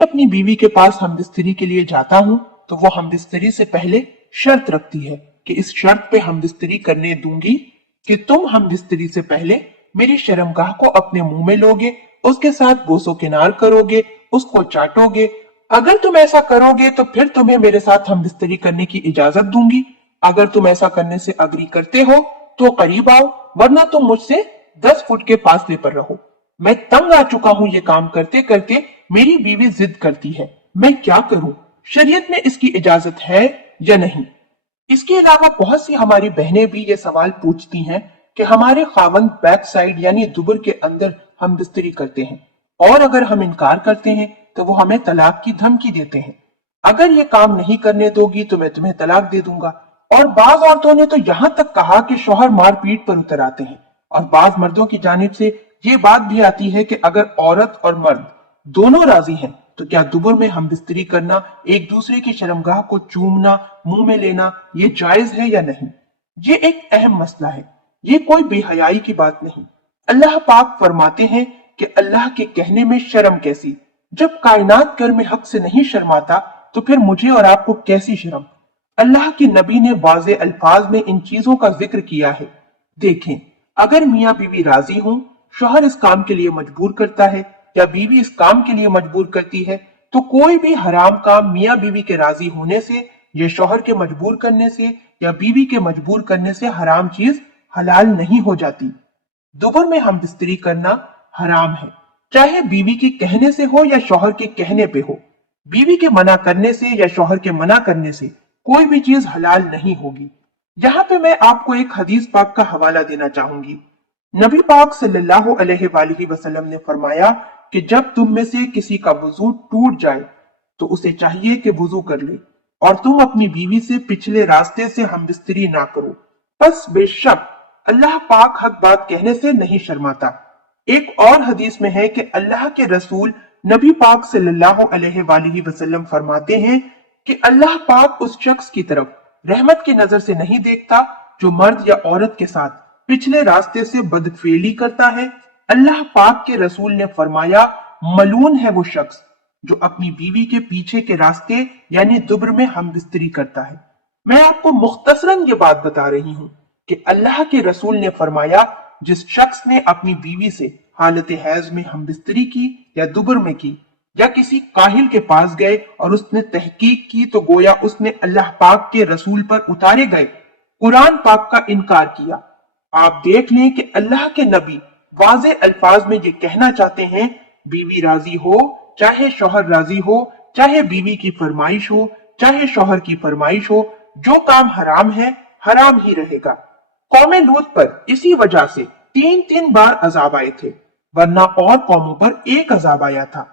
अपनी बीवी के पास हमबिस्तरी के लिए जाता हूँ तो वो हमबिस्तरी से पहले शर्त रखती है कि इस शर्त पे हमबिस्तरी करने दूंगी कि तुम हमबिस्तरी से पहले मेरी शर्मगाह को अपने मुंह में लोगे, उसके साथ बोसो किनार करोगे, उसको चाटोगे। अगर तुम ऐसा करोगे तो फिर तुम्हें मेरे साथ हमबिस्तरी करने की इजाजत दूंगी। अगर तुम ऐसा करने से अग्री करते हो तो करीब आओ, वरना तुम मुझसे 10 फुट के फासले पर रहो। मैं तंग आ चुका हूँ ये काम करते करते, मेरी बीवी जिद करती है, मैं क्या करूं? शरीयत में इसकी इजाजत है या नहीं? इसके अलावा बहुत सी हमारी बहनें भी ये सवाल पूछती हैं कि हमारे खावंद बैक साइड यानी दुबर के अंदर हम बिस्तरी करते हैं और अगर हम इनकार करते हैं तो वो हमें तलाक की धमकी देते हैं। अगर ये काम नहीं करने दोगी तो मैं तुम्हें तलाक दे दूंगा। और बाज औरतों ने तो यहाँ तक कहा कि शौहर मारपीट पर उतर आते हैं। और बाज मर्दों की जानिब से ये बात भी आती है कि अगर औरत और मर्द दोनों राजी हैं तो क्या दुबर में हम बिस्तरी करना, एक दूसरे की शर्मगाह को चूमना, मुंह में लेना, ये जायज है या नहीं? ये एक अहम मसला है, ये कोई बेहयाई की बात नहीं। अल्लाह पाक फरमाते हैं कि अल्लाह के कहने में शर्म कैसी, जब कायनात कर में हक से नहीं शर्माता तो फिर मुझे और आपको कैसी शर्म। अल्लाह के नबी ने वाज़े अल्फाज में इन चीजों का जिक्र किया है। देखें, अगर मियाँ बीवी राजी हों, शौहर इस काम के लिए मजबूर करता है या बीवी इस काम के लिए मजबूर करती है, तो कोई भी हराम काम मियाँ बीवी के राजी होने से या शौहर के मजबूर करने से या बीवी के मजबूर करने से हराम चीज हलाल नहीं हो जाती। दुबर में हम बिस्तरी करना हराम है, चाहे बीवी के कहने से हो या शौहर के कहने पे हो। बीवी के मना करने से या शौहर के मना करने से कोई भी चीज हलाल नहीं होगी। यहाँ पे मैं आपको एक हदीस पाक का हवाला देना चाहूंगी। नबी पाक सल्लल्लाहु अलैहि वसल्लम ने फरमाया कि जब तुम में से किसी का वुजू टूट जाए तो उसे चाहिए कि वुजू कर ले और तुम अपनी बीवी से पिछले रास्ते से हमबिस्तरी ना करो। बस बेशक अल्लाह पाक हक बात कहने से नहीं शर्माता। एक और हदीस में है कि अल्लाह के रसूल नबी पाक सल्लल्लाहु अलैहि वसल्लम फरमाते हैं कि अल्लाह पाक उस शख्स की तरफ रहमत की नजर से नहीं देखता जो मर्द या औरत के साथ पिछले रास्ते से बदफेली करता है। अल्लाह पाक के रसूल ने फरमाया, मलून है वो शख्स जो अपनी बीवी के पीछे के रास्ते यानी दुब्र में हमबिस्तरी करता है। मैं आपको मुख्तसरन ये बात बता रही हूँ कि अल्लाह के रसूल ने फरमाया, जिस शख्स ने अपनी बीवी से हालत हैज में हमबिस्तरी की या दुबर में की या किसी काहिल के पास गए और उसने तहकीक की तो गोया उसने अल्लाह पाक के रसूल पर उतारे गए कुरान पाक का इनकार किया। आप देख लें कि अल्लाह के नबी वाज़े अल्फाज में ये कहना चाहते हैं, बीवी राजी हो चाहे शौहर राजी हो, चाहे बीवी की फरमाइश हो चाहे शौहर की फरमाइश हो, जो काम हराम है हराम ही रहेगा। कौमे लूत पर इसी वजह से 3 बार अजाब आए थे, वरना और कौमों पर एक अजाब आया था।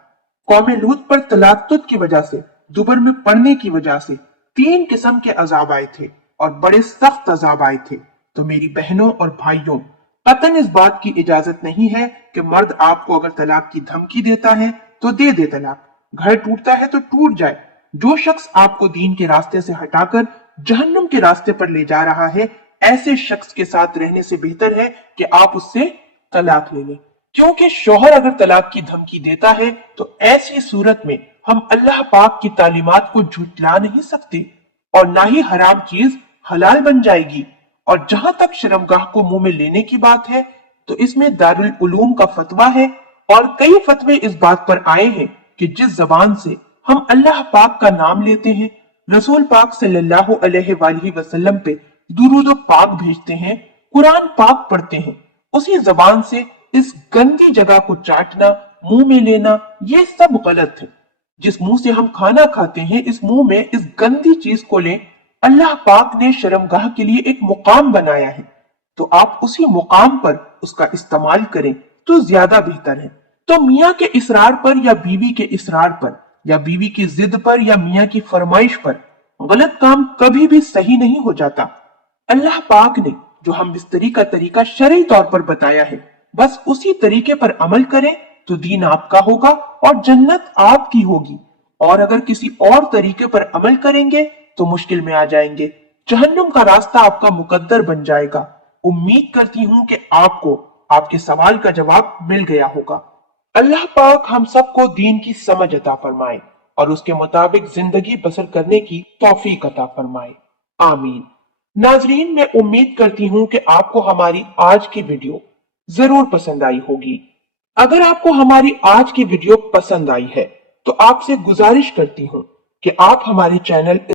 कौमे लूत पर तलातुत की वजह से, दुबर में पड़ने की वजह से 3 किस्म के अजाब आए थे और बड़े सख्त अजाब आए थे। तो मेरी बहनों और भाइयों, कतन इस बात की इजाजत नहीं है कि मर्द आपको अगर तलाक की धमकी देता है तो दे दे तलाक, घर टूटता है तो टूट जाए। जो शख्स आपको दीन के रास्ते से हटाकर जहन्नुम के रास्ते पर ले जा रहा है, ऐसे शख्स के साथ रहने से बेहतर है कि आप उससे तलाक ले लें, क्योंकि शौहर अगर तलाक की धमकी देता है तो ऐसी सूरत में हम अल्लाह पाक की तालीमात को झुटला नहीं सकते और ना ही हराम चीज हलाल बन जाएगी। और जहां तक शर्मगाह को मुंह में लेने की बात है तो इसमें दारुल उलूम का फतवा है और कई फतवे इस बात पर आए हैं कि जिस जबान से हम अल्लाह पाक का नाम लेते हैं, रसूल पाक सल्लल्लाहु अलैहि वसल्लम पे दुरूद पाक भेजते हैं, कुरान पाक पढ़ते हैं, उसी जबान से इस गंदी जगह को चाटना, मुंह में लेना, ये सब गलत है। जिस मुंह से हम खाना खाते हैं, इस मुंह में इस गंदी चीज को लें। अल्लाह पाक ने शर्मगाह के लिए एक मुकाम बनाया है, तो आप उसी मुकाम पर उसका इस्तेमाल करें तो ज्यादा बेहतर है। तो मियाँ के इसरार पर या बीवी के इसरार पर या बीवी की जिद पर या मियाँ की फरमाइश पर गलत काम कभी भी सही नहीं हो जाता। अल्लाह पाक ने जो हम बिस्तरी का तरीका शरई तौर पर बताया है, बस उसी तरीके पर अमल करें तो दीन आपका होगा और जन्नत आपकी होगी। और अगर किसी और तरीके पर अमल करेंगे तो मुश्किल में आ जाएंगे, जहन्नुम का रास्ता आपका मुकद्दर बन जाएगा। उम्मीद करती हूँ कि आपको आपके सवाल का जवाब मिल गया होगा। अल्लाह पाक हम सबको दीन की समझ अता फरमाए और उसके मुताबिक जिंदगी बसर करने की तौफीक अता फरमाए, आमीन। नाजरीन, मैं उम्मीद करती हूँ कि आपको हमारी आज की वीडियो जरूर पसंद आई होगी। अगर आपको हमारी आज की वीडियो पसंद आई है तो आपसे गुजारिश करती हूँ कि आप हमारे चैनल